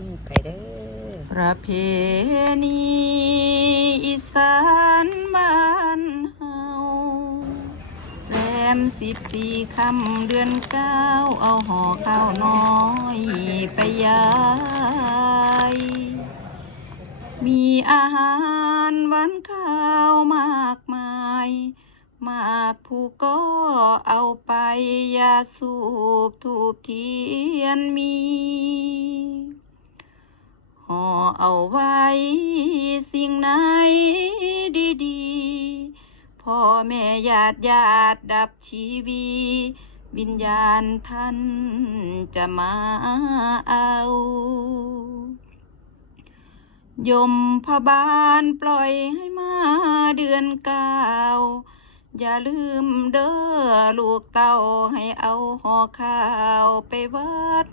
ณีไปเด้อประเพณีอีสานบ้านเฮาแรมสิบสี่คำเดือนเก้าเอาห่อข้าวน้อยไปยาย มีอาหารหวานข้าวมากมาย มากผู้ก็เอาไปยาสูบทูบเทียนมี เอาไว้ สิ่งไหนดีๆ พ่อแม่ญาติญาติดับชีวี วิญญาณท่านจะมาเอายมพบาลปล่อยให้มาเดือนเก้าอย่าลืมเด้อลูกเต้าให้เอาห่อข้าวไปวัด